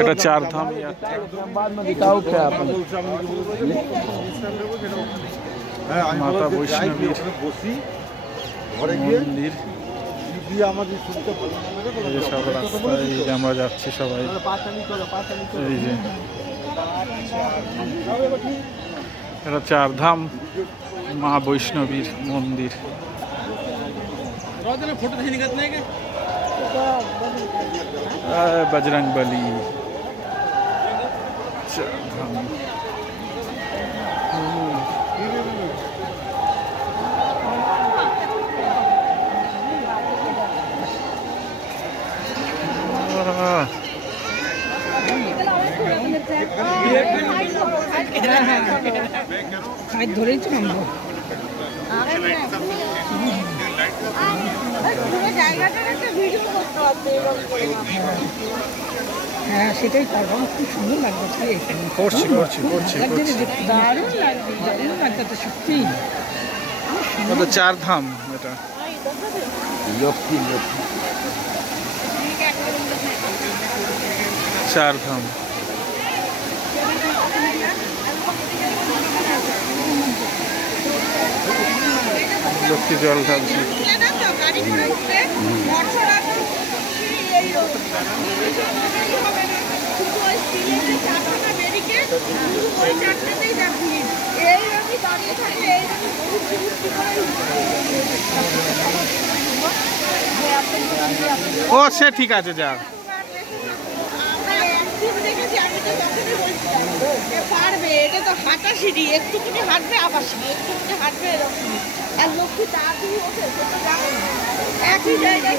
এটা চার ধাম মাতা বৈষ্ণবীর মন্দির। সব রাস্তায় এই যে আমরা যাচ্ছি সবাই, এই যে এটা চার ধাম মা বৈষ্ণবীর মন্দির। बजरंग बली ধরেই তো নামবো। হ্যাঁ সেটাই পারবো, খুব সুন্দর লাগবে। করছি করছি করছি দারুণ লাগবে, দারুণ লাগবে তো সত্যি। চার ধাম এটা চার ধাম। লক্ষ্মী জল ঢালছি। ও সে ঠিক আছে, যা পারবে। এটা তো হাঁটা সিঁড়ি, একটুখানি হাঁটবে আবার সিঁড়ি, একটুখানি হাঁটবে এরকম। আর লক্ষ্মী তাড়াতাড়ি ওঠে, সেটা জানো না। একই জায়গায়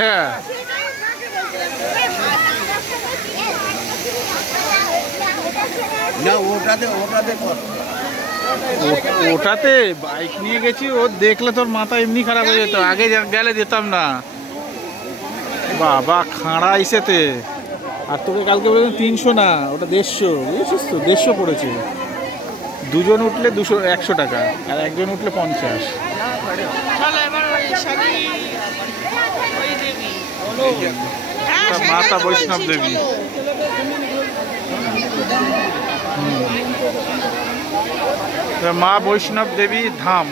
হ্যাঁ না ওটাতে ওটাতে বাইক নিয়ে গেছি, ও দেখলে তোর মাথা এমনি খারাপ হয়ে যেত। আগে গেলে যেতাম না বাবা, খাঁড়া ইসেতে। আর তোকে কালকে বললাম 300 না, ওটা 150, বুঝেছিস তো? 150 পড়েছে। দুজন উঠলে 100 টাকা, আর একজন উঠলে 50। মাতা বৈষ্ণব দেবী। মা বৈষ্ণব দেবী ধাম।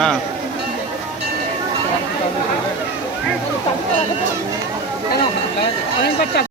হ্যাঁ